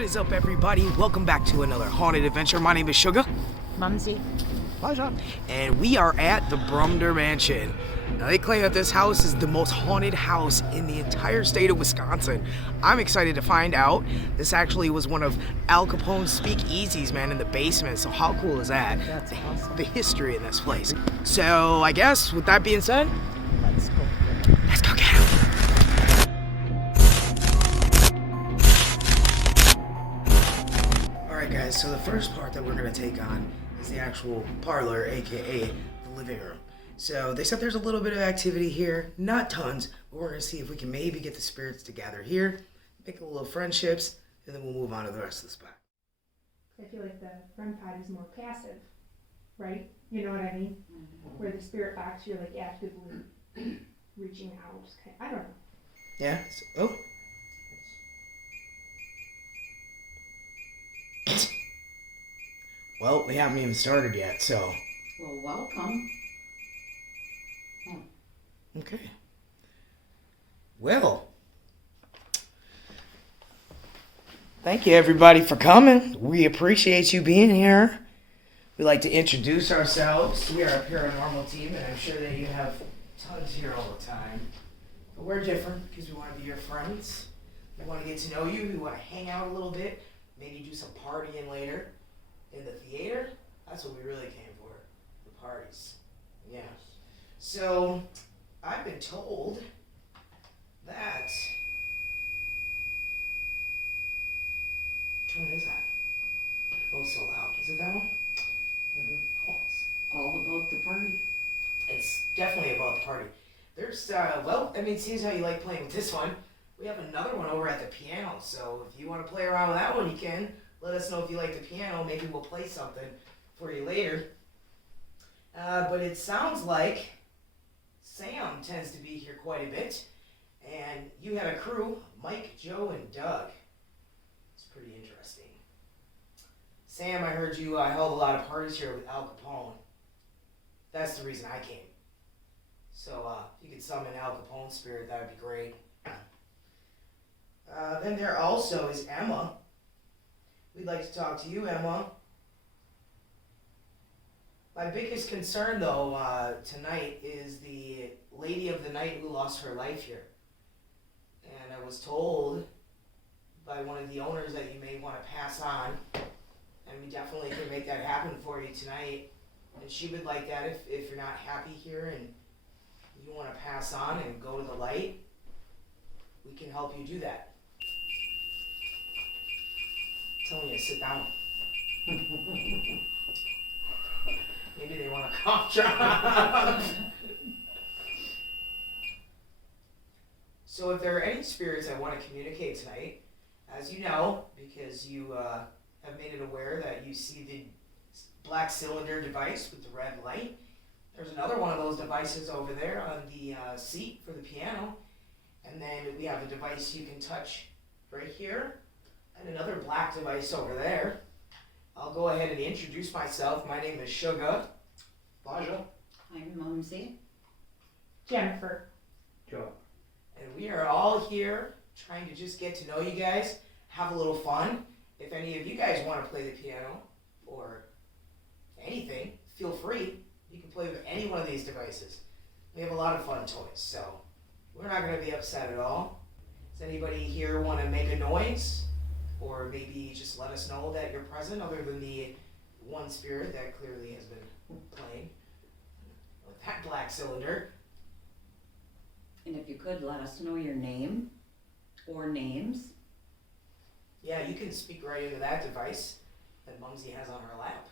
What is up, everybody? Welcome back to another haunted adventure. My name is Suga. Mumzy. Fashja. And we are at the Brumder Mansion. Now, they claim that this house is the most haunted house in the entire state of Wisconsin. I'm excited to find out. This actually was one of Al Capone's speakeasies, man, in the basement. So how cool is that? That's awesome. The history in this place. So I guess, with that being said, Let's go. let's go get him. Alright guys, so the first part that we're going to take on is the actual parlor, aka the living room. So they said there's a little bit of activity here, not tons, but we're going to see if we can maybe get the spirits to gather here, make a little friendships, and then we'll move on to the rest of the spot. I feel like the REM pod is more passive, right? You know what I mean? Where the spirit box, you're like actively reaching out. I don't know. Yeah? Oh. Well, we haven't even started yet, so. Well, welcome. Okay. Well. Thank you, everybody, for coming. We appreciate you being here. We'd like to introduce ourselves. We are a paranormal team, and I'm sure that you have tons here all the time. But we're different because we want to be your friends. We want to get to know you. We want to hang out a little bit. Maybe do some partying later. In the theater, that's what we really came for. The parties. Yeah. So, I've been told that... Which one is that? Oh, so loud. Is it that one? Oh, All about the party. it's definitely about the party. There's, well, I mean, it seems how you like playing with this one. We have another one over at the piano, so if you want to play around with that one, you can. Let us know if you like the piano. Maybe we'll play something for you later. But it sounds like Sam tends to be here quite a bit. And you had a crew, Mike, Joe, and Doug. It's pretty interesting. Sam, I heard you held a lot of parties here with Al Capone. That's the reason I came. So if you could summon Al Capone's spirit, that would be great. Then there also is Emma. We'd like to talk to you, Emma. My biggest concern, though, tonight is the lady of the night who lost her life here. And I was told by one of the owners that you may want to pass on, and we definitely can make that happen for you tonight. And she would like that if you're not happy here and you want to pass on and go to the light, we can help you do that. Telling you to sit down. Maybe they want a cough drop. So if there are any spirits I want to communicate tonight, as you know, because you have made it aware that you see the black cylinder device with the red light, there's another one of those devices over there on the seat for the piano. And then we have a device you can touch right here. And another black device over there. I'll go ahead and introduce myself. My name is Suga. Fashja. I'm Mumzy. Jennifer. Joe. And we are all here trying to just get to know you guys, have a little fun. If any of you guys want to play the piano or anything, feel free. You can play with any one of these devices. We have a lot of fun toys, so we're not going to be upset at all. Does anybody here want to make a noise? Or maybe just let us know that you're present, other than the one spirit that clearly has been playing with that black cylinder. And if you could, let us know your name or names. Yeah, you can speak right into that device that Mumzy has on her lap.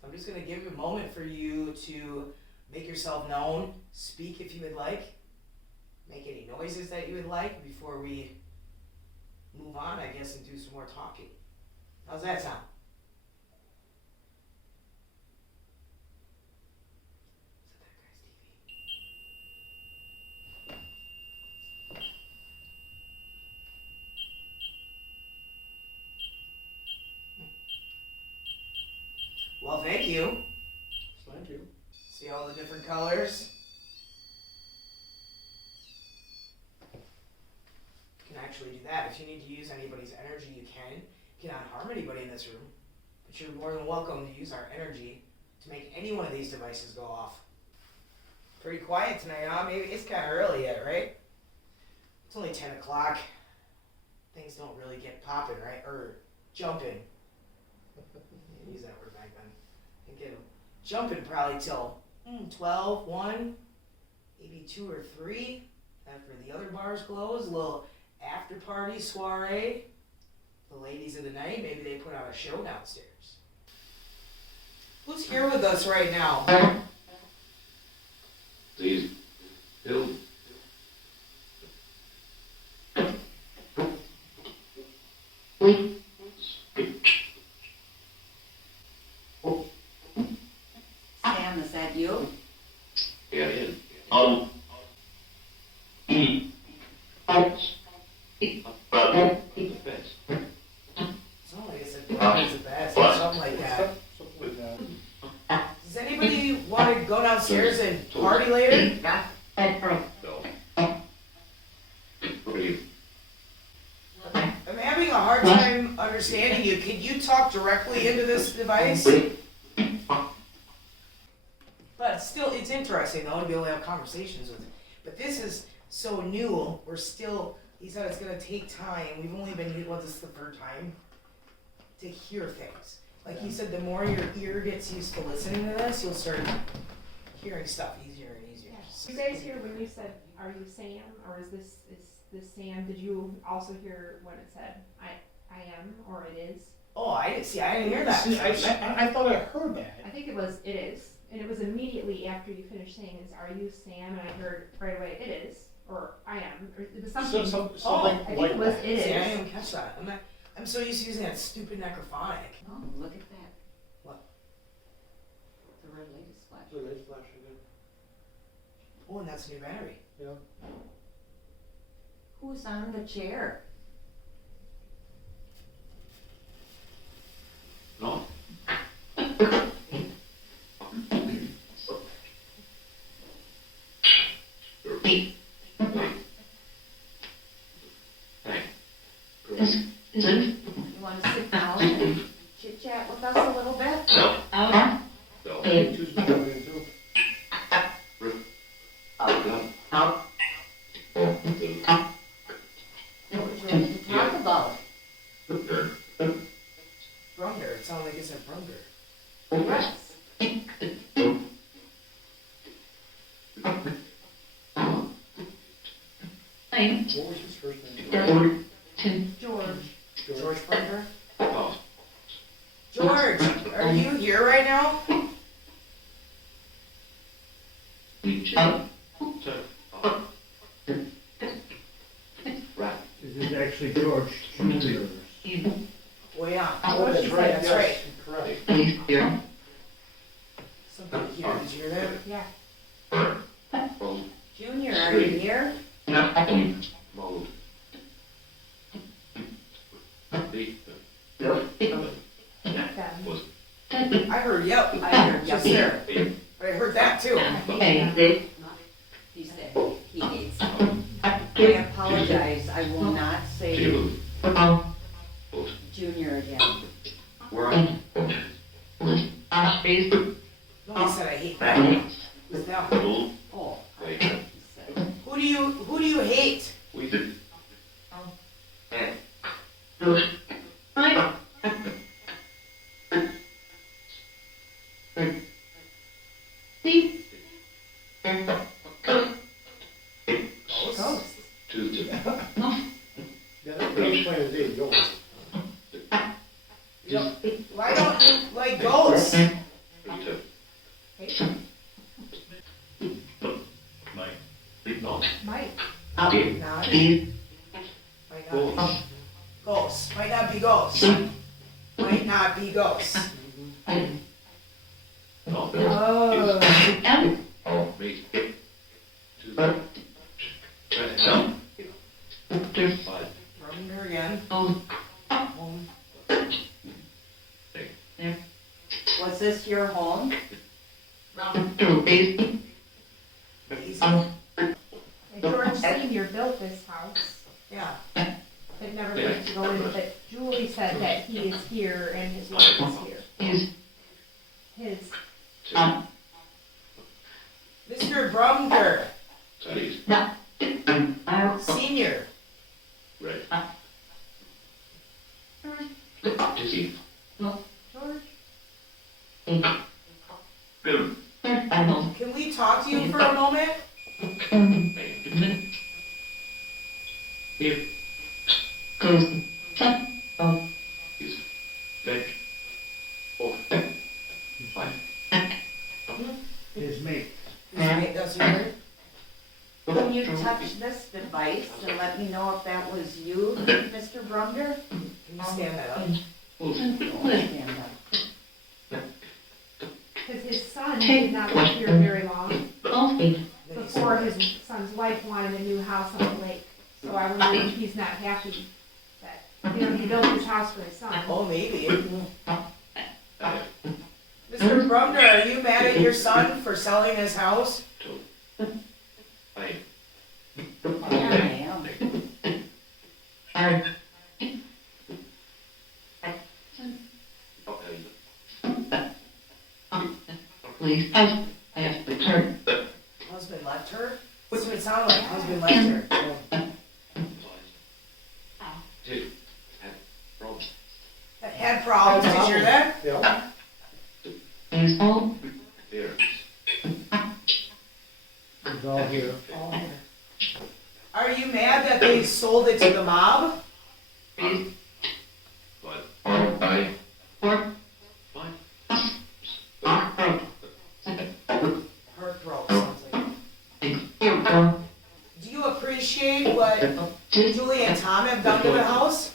So I'm just going to give you a moment for you to make yourself known, speak if you would like. Make any noises that you would like before we move on, I guess, and do some more talking. How's that sound? Is that guy's TV? Well, thank you. Thank you. See all the different colors? actually do that. If you need to use anybody's energy, you can. You cannot harm anybody in this room. But you're more than welcome to use our energy to make any one of these devices go off. Pretty quiet tonight, huh? Maybe it's kind of early yet, right? It's only 10 o'clock. Things don't really get popping, right? Or jumping. Use that word back then. And get jumping probably till 12, 1, maybe 2 or 3. After the other bars close, a little after party soiree. The ladies of the night, maybe they put on a show downstairs. Who's here with us right now? Please, Bill. Sam, is that you? Yeah, it is. Sound like it's a best or something like that. Something like that. Does anybody want to go downstairs and party later? No. I'm having a hard time understanding you. Can you talk directly into this device? But still, it's interesting though to be able to have conversations with it. But this is so new. We're still. He said it's gonna take time. We've only been this is the third time to hear things. Like he said, the more your ear gets used to listening to this, you'll start hearing stuff easier and easier. You guys hear when you said, "Are you Sam?" or "Is this Sam?" Did you also hear when it said, "I am" or "It is"? Oh, I didn't see. I didn't hear that. See, I thought I heard that. I think it was "It is," and it was immediately after you finished saying, "Is are you Sam?" and I heard right away, "It is," or "I am," or it was something. Something I think like it was that. "It See, I is." didn't catch that. I'm so used to using that stupid necrophonic. Oh, look at that. What? The red light is flashing. The light flashing in. Oh, and that's a new battery. Yeah. Who's on the chair? No? You want to sit down and chit chat with us a little bit? No. No. Two's coming in too. What would you like to talk about? Brumder. It sounded like it said Brumder. Yes. What was his first name? George. George Brumder. Oh. George, are you here right now? Right. This is actually George Jr. Well, yeah. Oh, that's right. That's Yes, right. correct. Something here. Did you hear that? Yeah. Junior, are you here? Mode. Then. I heard yep. I heard Just yep. there. But I heard that too. He said he hates me. I apologize. I will not say Junior again. No, he said I hate that. With them. Oh, Wait. he said. Who do you hate? We did. Ghosts. Tuesday. Yeah, that was playing Dave Jones. Why don't you like ghosts? No. Mike. Not. Might not be. Ghosts. Might not be ghosts. Might not be ghosts. No. Oh. Oh, me. Tuesday. No. Five. Brumder again. Was this your home? Easy. And George Senior built this house. Yeah. it never gets to go in, but Julie said that he is here and his wife is here. His, Mr. Brumder, Studies. Senior. Right. Dizzy. George, Good. Can we talk to you for a moment? Here. He's veg. Oh. Fine. His mate. That's your Can you touch this device and let me know if that was you, Mr. Brumder? Can you stand that up? Stand up. because his son did not live here very long before his son's wife wanted a new house on the lake. So I wonder if he's not happy that, he built this house for his son. Oh, maybe. Mr. Brumder, are you mad at your son for selling his house? I. Yeah, I am. Okay. Husband left her? What's it sound like? Husband left her. Two. Had problems. Had problems, did you hear that? Yeah. There. It's all here. Are you mad that they sold it to the mob? But I. Fine. Heart broke, sounds like. Do you appreciate what Julie and Tom have done to the house?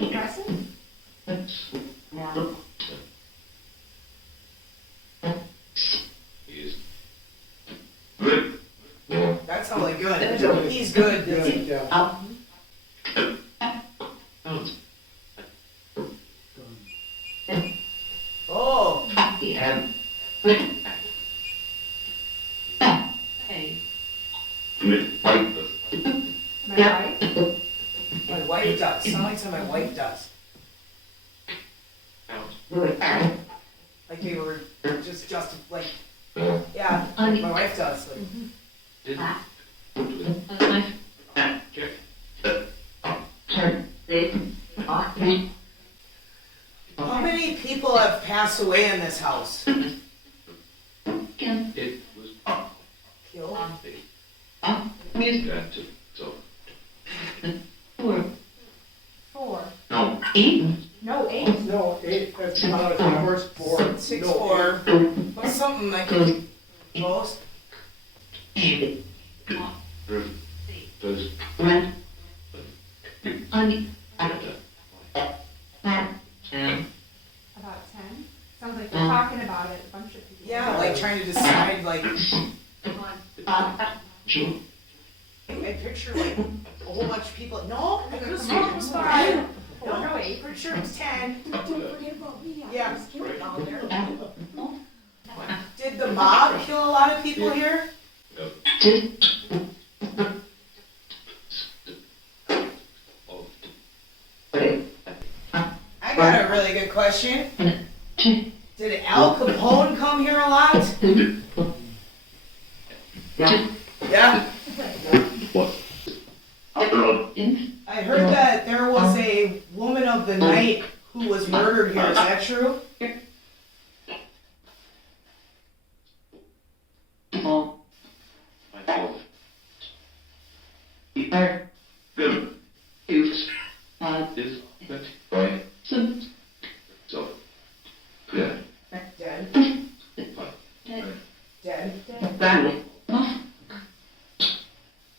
Impressive? He's That sounds like good. He's good. Good, yeah. Oh, My wife? my wife does. Sound like something my wife does. Like they were just like, yeah, like my wife does. Like, how many people have passed away in this house? It was Killed? got to so 4. no. No, 8. No, 8, that's not the first 4. 6, No, 4. What's something like most? Does About 10. Sounds like you're talking about it, a bunch of people. Yeah, like trying to decide like. I picture like a whole bunch of people. No, I could have sworn it was 5. No, 8. Pretty sure it's 10. Don't forget about me. Yeah. I was killed down there. Did the mob kill a lot of people here? I got a really good question. Did Al Capone come here a lot? Yeah. what? I heard that there was a woman of the night who was murdered here. Is that true? My fault. Good. Is that right? So yeah. Dead. Fine. Dead.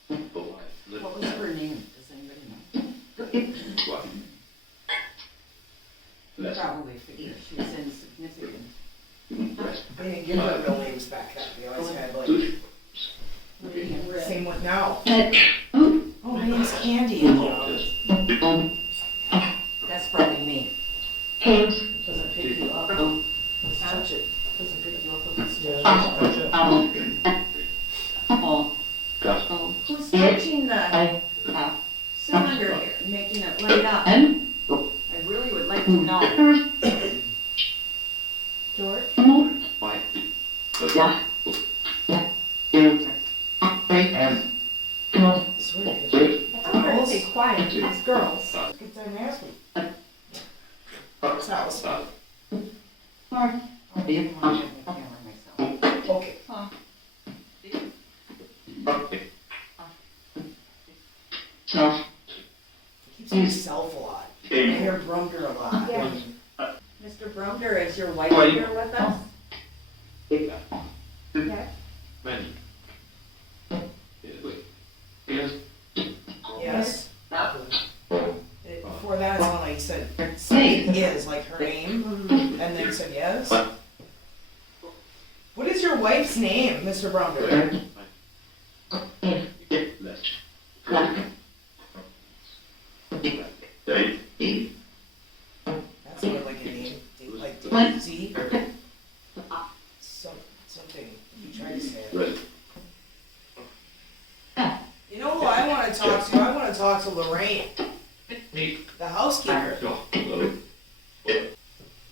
But why? What was her name? Does anybody know? What? You probably figured she was insignificant. They didn't give their real names back then. They always had like same one now. Oh, my name's Candy. That's probably me. Doesn't pick you up. Let's touch it. Doesn't pick you up. Let's touch it. cylinder here, making it light up. I really would like to know. George? Why? Sweet. I thought we were say quiet, it's girls. Good time to ask me. It's house. I didn't want to make the camera myself. Okay. Keeps himself a lot. I hear Brumder a lot. Yeah. Mr. Brumder, is your wife here with us? Okay. Many. Yes. Yes. No. Before that, it's on like said is like her name, and then it said yes. What is your wife's name, Mr. Brumder? That's more like a name, like Z or something. You try to say it. You know who I want to talk to? I want to talk to Lorraine, the housekeeper.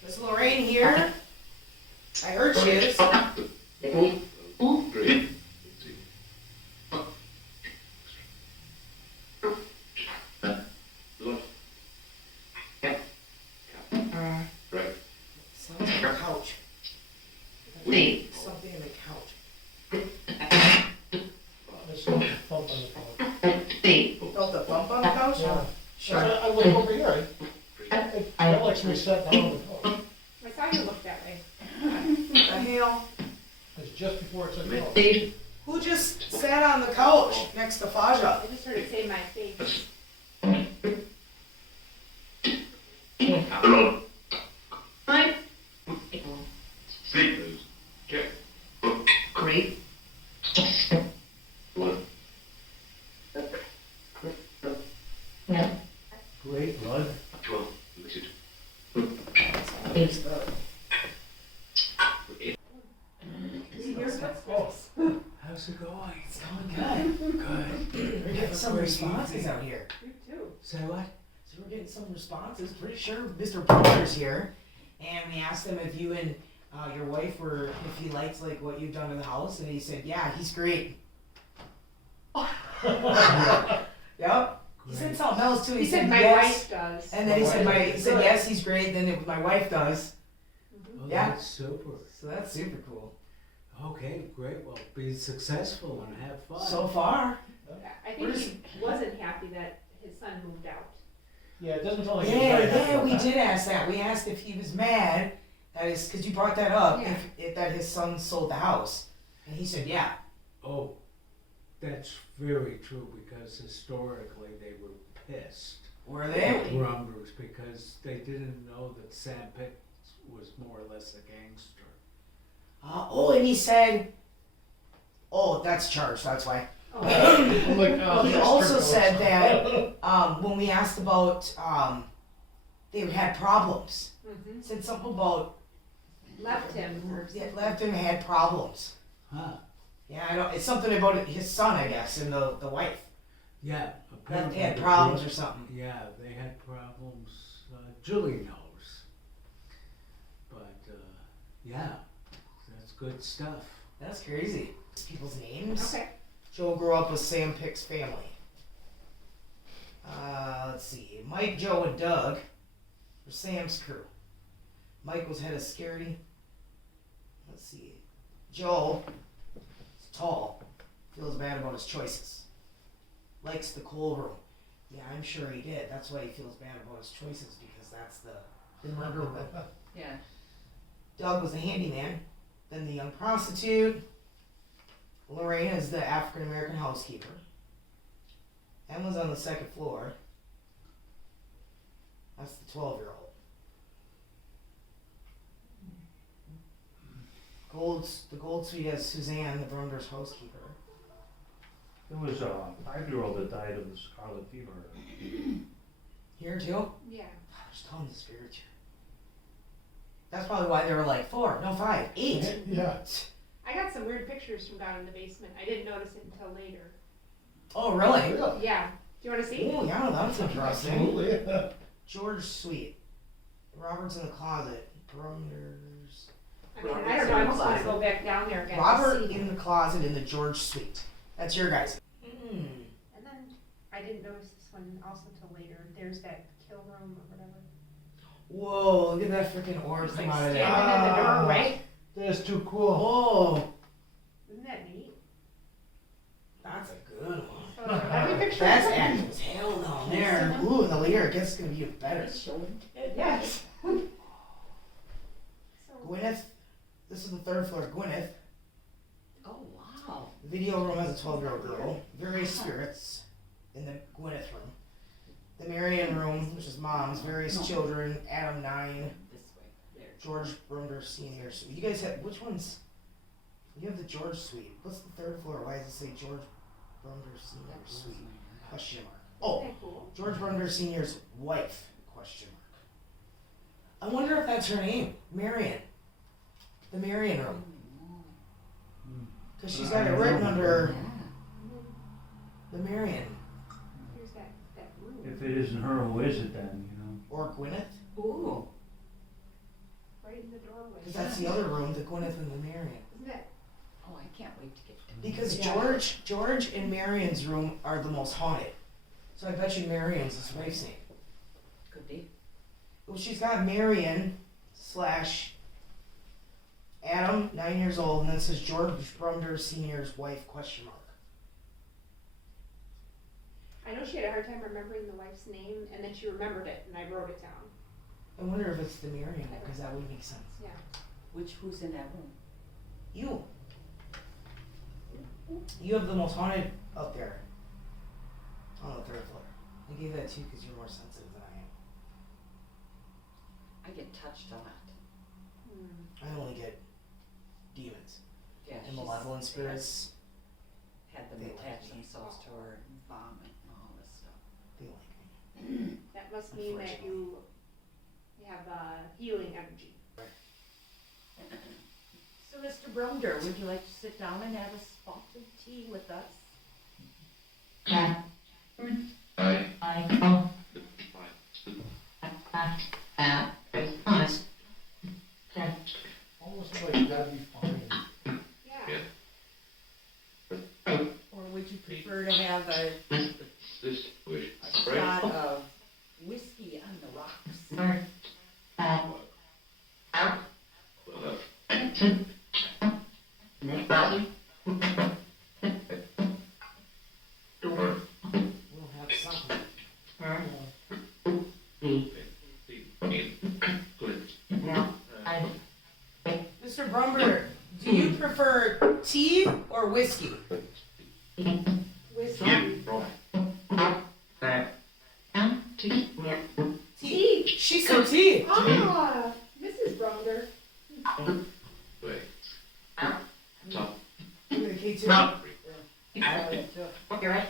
Is Lorraine here? I heard she is. Sounds like a couch. Something in the couch. There's no bump on the phone. You felt a bump on the couch? Yeah. Sure. I look over here, I felt like somebody sat down on the couch. I saw you look that way. The hell? It's just before it said no. Who just sat on the couch next to Fashja? I just heard it say my face. Great, bud. How's it going? It's going good. Good. We're getting some responses out here. You too. Say what? So we're getting some responses. Pretty sure Mr. Brumder's here, and we asked him if you and your wife were, if he liked like what you've done to the house, and he said, yeah, he's great. Yep. He said something else too. He said my yes, wife does. and then he said yes, he's great. Then my wife does. Oh, Yeah. that's super. So that's super cool. Okay, great. Well, be successful and have fun. So far. I think he wasn't happy that his son moved out. Yeah, it doesn't sound like he's Yeah, very happy yeah, about we that. did ask that. We asked if he was mad that is because you brought that up. Yeah. If that his son sold the house, and he said yeah. Oh, that's very true because historically they were pissed. Were at they? Brumders because they didn't know that Sam Pitt was more or less a gangster. Oh, and he said, oh, that's charged. That's why. Oh, I'm like, oh, He that's also pretty said close. that when we asked about they had problems. mhm. Said something about Left him or yeah, left him had problems. Huh? Yeah, I don't. It's something about his son, I guess, and the wife. Yeah. That they had the problems Brum- or something. Yeah, they had problems. Julie knows. But yeah, that's good stuff. That's crazy. People's names. Okay. Joe grew up with Sam Pick's family. Let's see. Mike, Joe, and Doug were Sam's crew. Mike was head of security. Let's see. Joe is tall. Feels bad about his choices. Likes the cool room. Yeah, I'm sure he did. That's why he feels bad about his choices because that's the murder room. Yeah. Doug was the handyman. Then the young prostitute. Lorraine is the African American housekeeper. Emma's on the second floor. That's the 12-year-old. The Gold Suite has Suzanne, the Brumders housekeeper. There was a 5-year-old that died of the scarlet fever. Here too? Yeah. There's tons of spirits here. That's probably why they were like 4, no 5, 8. Yeah. I got some weird pictures from down in the basement. I didn't notice it until later. Oh, really? Really? Yeah. Do you wanna see? Oh, yeah, that's interesting. Absolutely. George Suite. Robert's in the closet. Brumders. I mean, I don't know, I almost wanna go back down there again to Robert see. in the closet in the George Suite. That's your guys. And then, I didn't notice this one also till later, there's that kill room or whatever. Whoa, look at that freaking orb It's come like out of standing there. in the doorway. That's too cool. Whoa, Isn't that neat? that's a good one. So, every picture. That's active as hell down there. Ooh, and the later it gets, it's gonna be even better. Yes. So, Gwyneth, this is the third floor. Gwyneth, Oh, wow. the video room has a 12-year-old girl. Various spirits in the Gwyneth room. The Marion room, which is mom's. Various children. Adam 9. This way, there. George Brumder Senior Suite. You guys have, which ones? You have the George Suite. What's the third floor? Why does it say George Brumder Senior Suite? Question mark. Oh, isn't that cool? George Brumder Senior's wife? Question mark. I wonder if that's her name. Marion. The Marion room. Because she's got it written under the Marion. Here's that room. If it isn't her, who is it then, you know? Or Gwyneth. Ooh. Right in the doorway. Because that's the other room, the Gwyneth and the Marion. Isn't that? Oh, I can't wait to get to Because Yeah. George and Marion's room are the most haunted. So I bet you Marion's his wife's name. Could be. Well, she's got Marion / Adam, 9 years old, and then it says George Brumder Senior's wife? Question mark. I know she had a hard time remembering the wife's name, and then she remembered it, and I wrote it down. I wonder if it's the Marion, because that would make sense. Yeah. Who's in that room? You. You have the most haunted up there. On the third floor. I gave that to you because you're more sensitive than I am. I get touched a lot. I only get demons Yeah, and she's malevolent spirits. had them They like attach me. themselves to her and vomit and all this stuff. They like me. That must mean that you have healing energy. So, Mr. Brumder, would you like to sit down and have a spot of tea with us? Almost like you gotta be fine. Yeah. Or would you prefer to have a This wish. shot of whiskey on the rocks? We'll have something. Mr. Brumber, do you prefer tea or whiskey? Whiskey. Tea. She said tea. Ah, Mrs. Brumder. Give me the key too. You're right.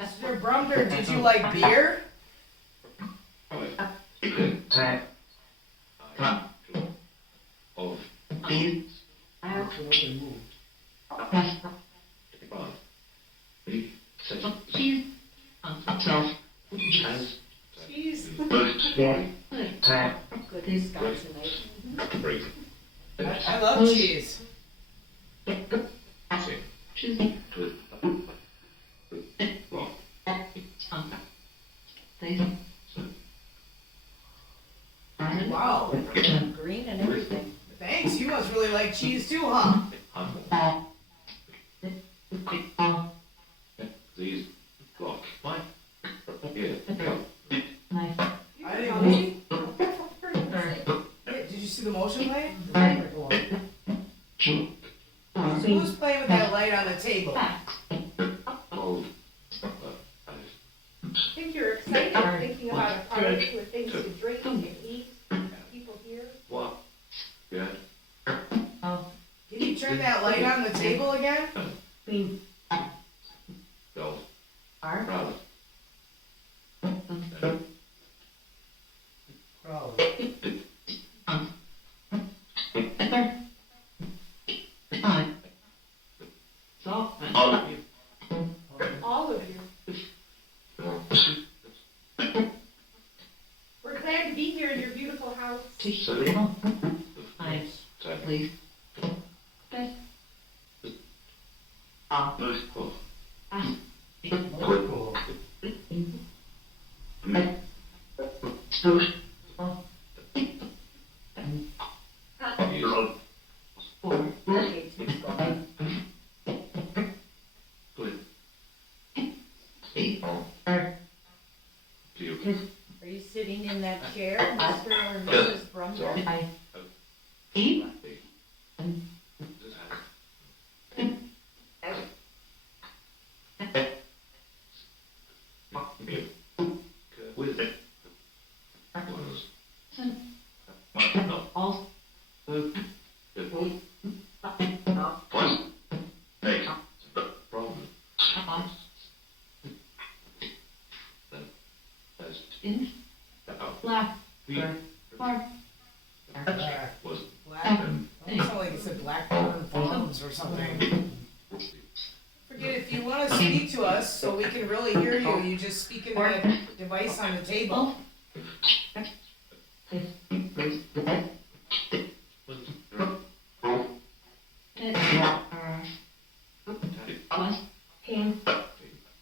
Mr. Brumder, did you like beer? That's what they move. Cheese. Good Wisconsinite. I love cheese. Wow. Green and everything. Thanks. You must really like cheese too, huh? These block. Mine. Here. I didn't even. Did you see the motion light? Who's playing with that light on the table? Oh. I think you're excited thinking about a party with things to drink and eat, people here. What? Yeah. Can you turn that light on the table again? Go. Brother. Are you sitting in that chair, Mr. or Mrs. Brumder? Black. It sounded like it said Blackburn Farms or something. Forget it, if you want to speak to us so we can really hear you, you just speak in that device on the table.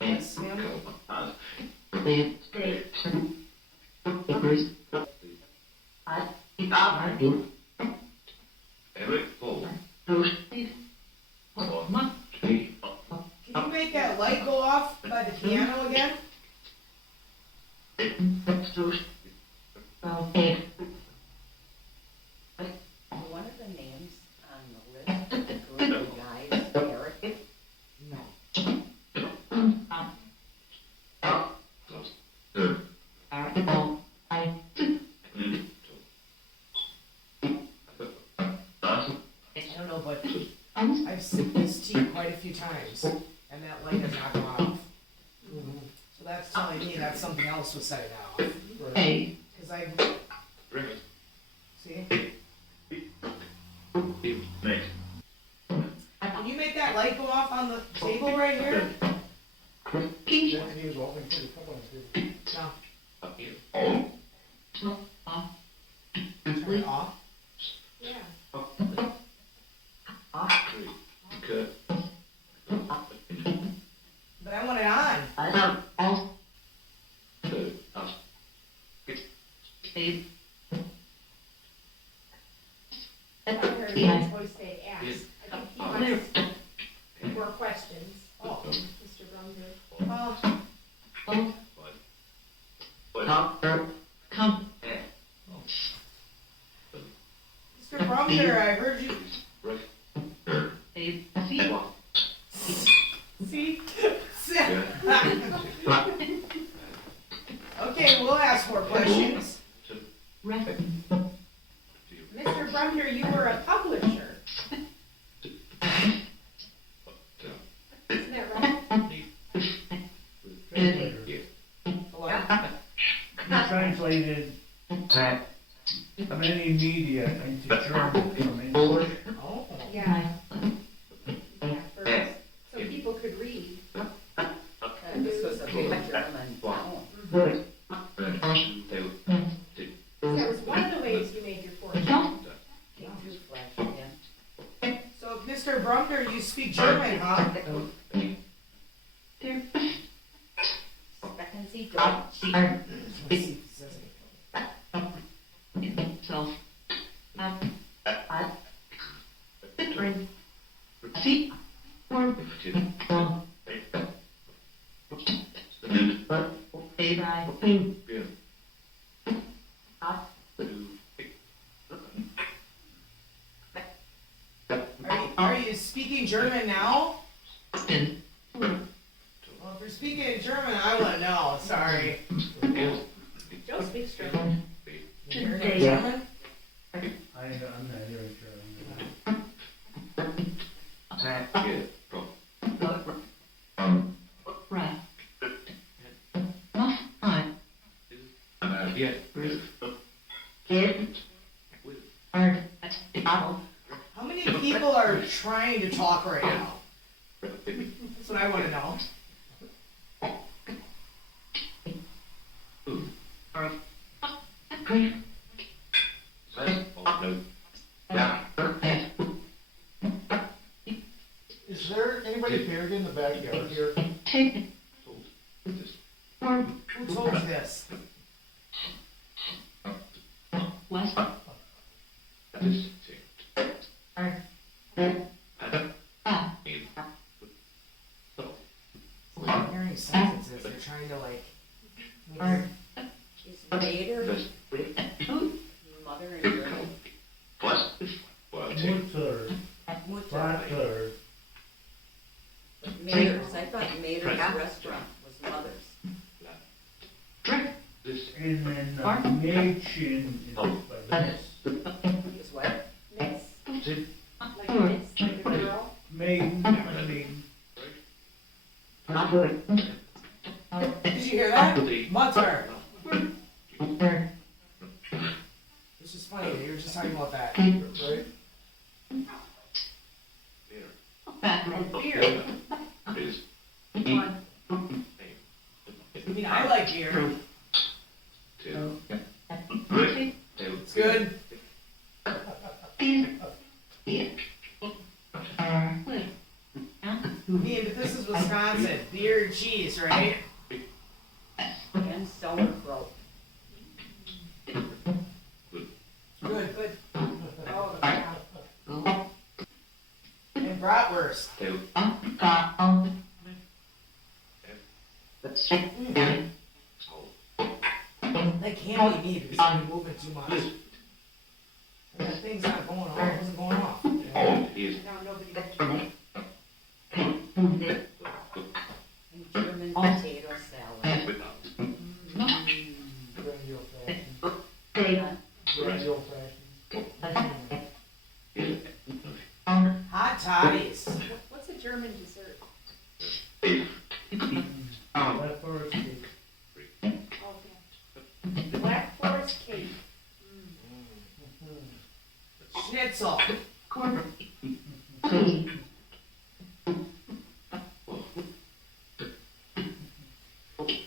Yes, ma'am. Eric Paul. Can you make that light go off by the piano again? One of the names on the list of the group of guys, Eric, No. I don't know, but I've sipped this tea quite a few times, and that light has not gone off. So that's telling me that something else was setting that off. Because I, see? Can you make that light go off on the table right here? And he was all in for the couple of days. No. Turn it off? Yeah. But I want it on. I heard his voice say ask. I think he wants more questions, Oh. Mr. Brumder. Mr. Brumder, I heard you. See? Okay, we'll ask more questions. Mr. Brumder, you were a publisher. Isn't that right? Hello? He translated many media into German from English. Oh. Yeah. Yeah, first, so people could read. this was a big German town. That was one of the ways you made your fortune. Came through Flash again. So, Mr. Brumder, you speak German, huh? Sprechen Sie Deutsch? Let's see if it says anything. Are you speaking German now? Well, if you're speaking in German, I want to know. Sorry. Joe speaks German. You're in German? I'm not hearing German. How many people are trying to talk right now? That's what I want to know. Is there anybody buried in the backyard here? Who told you this? I'm hearing forming sentences. They're trying to like. make- Is Vader mother and German? What? Mutter, Mutter. Vater, But Mater's, I thought Mater's restaurant was mother's. This and then Mädchen is like this. Is what? Miss, is like miss, like a girl. Maiden, maiden. Did you hear that? the Mutter. It's just funny. You were just talking about that, right? beer. Is One. I mean, I like beer. two. Three. It's good. Me, but this is Wisconsin. Beer and cheese, right? And sauerkraut. Good. Good. Oh, yeah. And bratwurst. Two. That can't be me because I'm moving too much. And that thing's not going off. It wasn't going off. All is No, nobody. And German potato salad. without. Very old-fashioned. Very old-fashioned. Hot toddies. What's a German dessert? Black forest cake. Oh, yeah. Black forest cake. Schnitzel.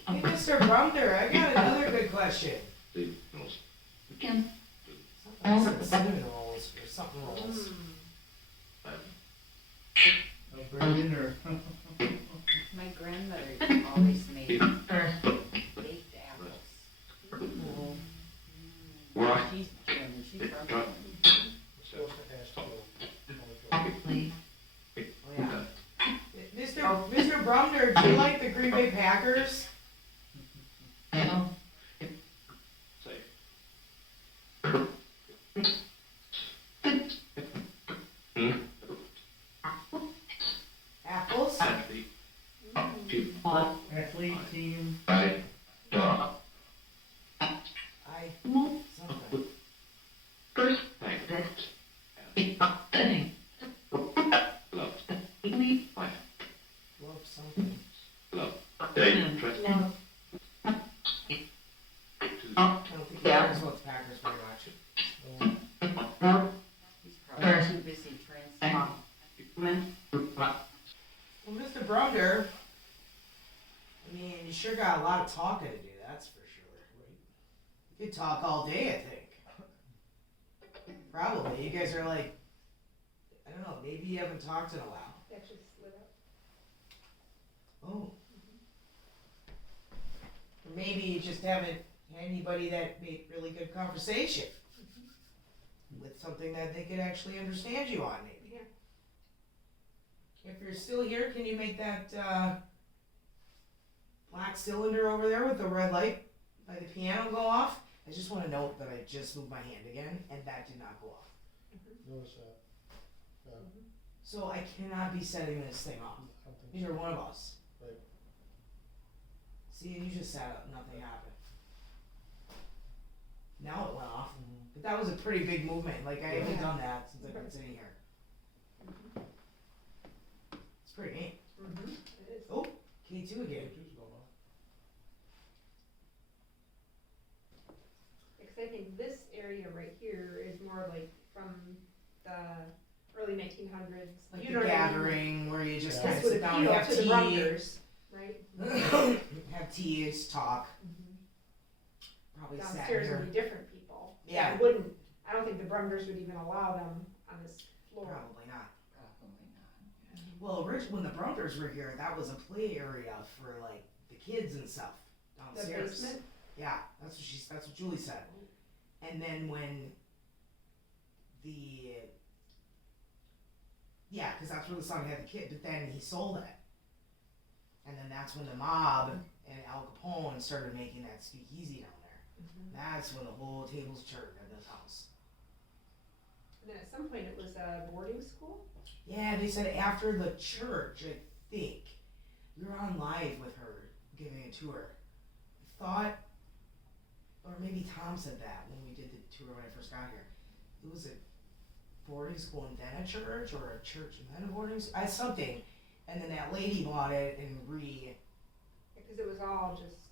Hey, Mr. Brumder, I got another good question. The most Something cinnamon rolls or something rolls. I'll bring dinner. My grandmother always made baked apples. Right. She's German, she's from Right. Germany. Supposed to ask you. Oh, yeah. Mr. Brumder, do you like the Green Bay Packers? Say. Apples? Athlete. Two. Athlete team. Right. Dog. I something. Thank. Love. Wife. Love something. Love. Day. Trust. Two. I don't think he cares about the Packers very much. He's probably too busy translating. Well, Mr. Brumder, I mean, you sure got a lot of talking to do, that's for sure. You could talk all day, I think. Probably. You guys are like, I don't know, maybe you haven't talked in a while. That just slid up. Oh. Or maybe you just haven't had anybody that made really good conversation. With something that they could actually understand you on, maybe. Yeah. If you're still here, can you make that black cylinder over there with the red light by the piano go off? I just want to note that I just moved my hand again, and that did not go off. Notice that. So I cannot be setting this thing off. I don't think Neither one of us. Right. See, and you just sat up, nothing happened. Now it went off. Mhm. But that was a pretty big movement. Like, I haven't Yeah. done that since I've been sitting here. It's pretty neat. Mm-hmm. It is. Oh, K2 again. Two's going on. Because I think this area right here is more like from the early 1900s. Like You the know what I mean? gathering where you just Yeah. kind This of would sit down and appeal have to the tea. Brumders, right? Have tea, just talk. Probably sat Downstairs here. would be different people. Yeah. I wouldn't, I don't think the Brumders would even allow them on this floor. Probably not. Probably not. Well, when the Brumders were here, that was a play area for like the kids and stuff The downstairs. basement? Yeah, that's what Julie said. And then when because that's where the son had the kid, but then he sold it. And then that's when the mob and Al Capone started making that speakeasy down there. That's when the whole tables turned at this house. And then at some point it was a boarding school? Yeah, they said after the church, I think. We were on live with her, giving a tour. I thought, or maybe Tom said that when we did the tour when I first got here. It was a boarding school and then a church, or a church and then a boarding school, something. And then that lady bought it and Because it was all just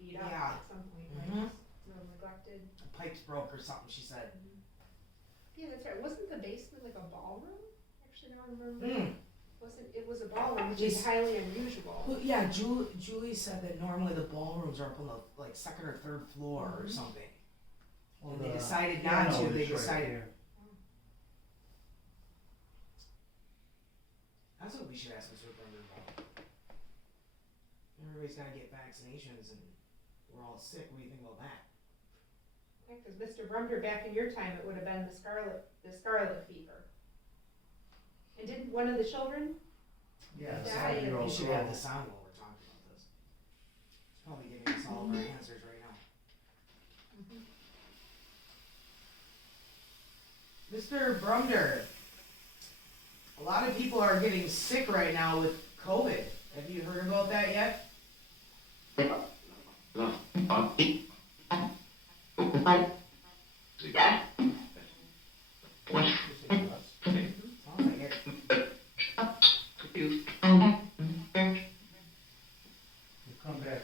beat up Yeah. at some point, right? Mhm. Just real neglected. the pipes broke or something, she said. Yeah, that's right. Wasn't the basement like a ballroom? Actually, now I remember. Mm. It was a ballroom, which is highly unusual. Well, yeah, Julie said that normally the ballrooms are up on the like second or third floor or something. Well, And they the decided not piano to, they is right decided. there. That's what we should ask Mr. Brumder about. Everybody's gotta get vaccinations and we're all sick, what do you think about that? Yeah, because Mr. Brumder, back in your time, it would have been the scarlet fever. And didn't one of the children? Yeah, Yeah, We 5-year-old should girl. have this on while we're talking about this. It's probably giving us all of our answers right now. Mr. Brumder, a lot of people are getting sick right now with COVID. Have you heard about that yet? Sounds like it. You come back.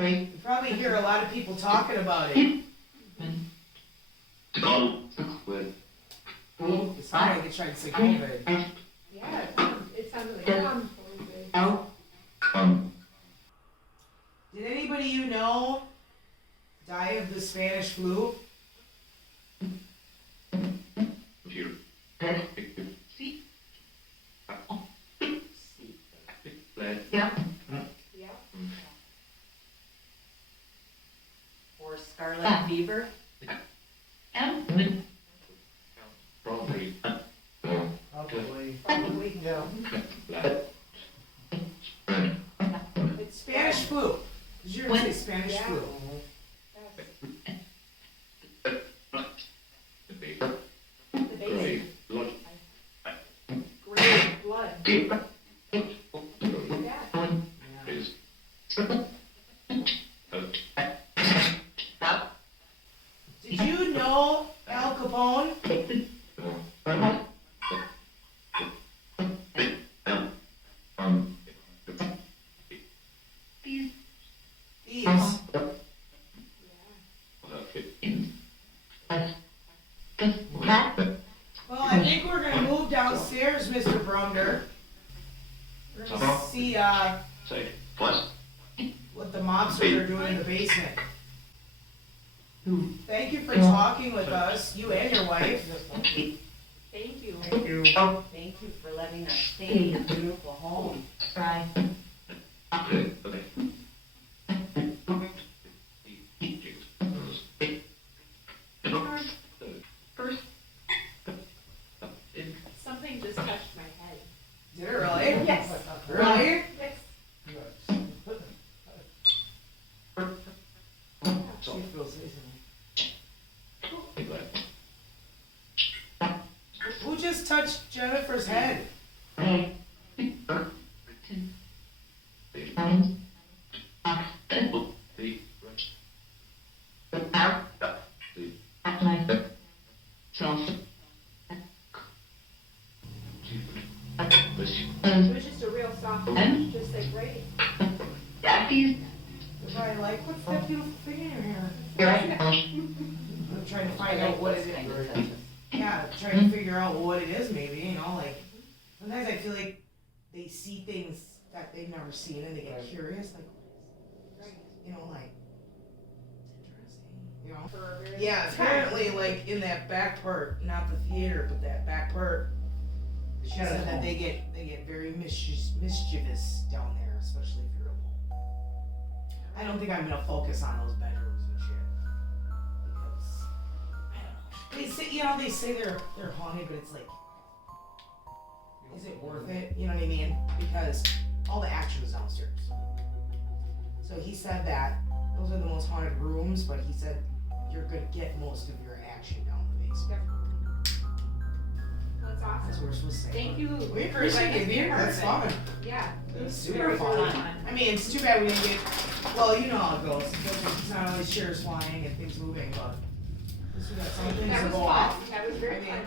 You probably hear a lot of people talking about it. It sounds like they tried to say COVID. Yeah, it sounded like COVID. Did anybody you know die of the Spanish flu? Yeah. Yeah. Or scarlet fever. Probably. Probably. Probably. Yeah. It's Spanish flu. Did you ever say Spanish Yeah. flu? The baby. Blood. Green blood. Yeah. Is. Did you know Al Capone? Thieves. Well, I think we're gonna move downstairs, Mr. Brumder. We're gonna see Say, plus. what the mobsters are doing in the basement. Thank you for talking with us, you and your wife. Thank you. Thank you for letting us stay in your beautiful home. Okay. Something just touched my head. Did it really? Yes. Really? Yes. She feels Who just touched Jennifer's head? It was just a real soft touch, just like right. Right, like, what's that beautiful thing in your hair? I'm trying to find out what it is. Yeah, trying to figure out what it is maybe, you know, like, sometimes I feel like they see things that they've never seen and they get curious, like, you know, like, it's interesting, you know? For a very Yeah, long time. apparently, like, in that back part, not the theater, but that back part, she Yeah, said that's that home. they get very mischievous down there, especially if you're alone. I don't think I'm gonna focus on those bedrooms and shit. Because, I don't know. They say, they say they're haunted, but it's like, is it worth it? You know what I mean? Because all the action was downstairs. So he said that those are the most haunted rooms, but he said you're gonna get most of your action down in the basement. That's That's awesome. what we're supposed to say. Thank you. We appreciate you being here. That's fun. Yeah. It's super Very fun. fun. I mean, it's too bad we didn't get. Well, you know how it goes. It's not always chairs flying and things moving, but at least we got some things That to was go fun. off. That was very I mean, fun.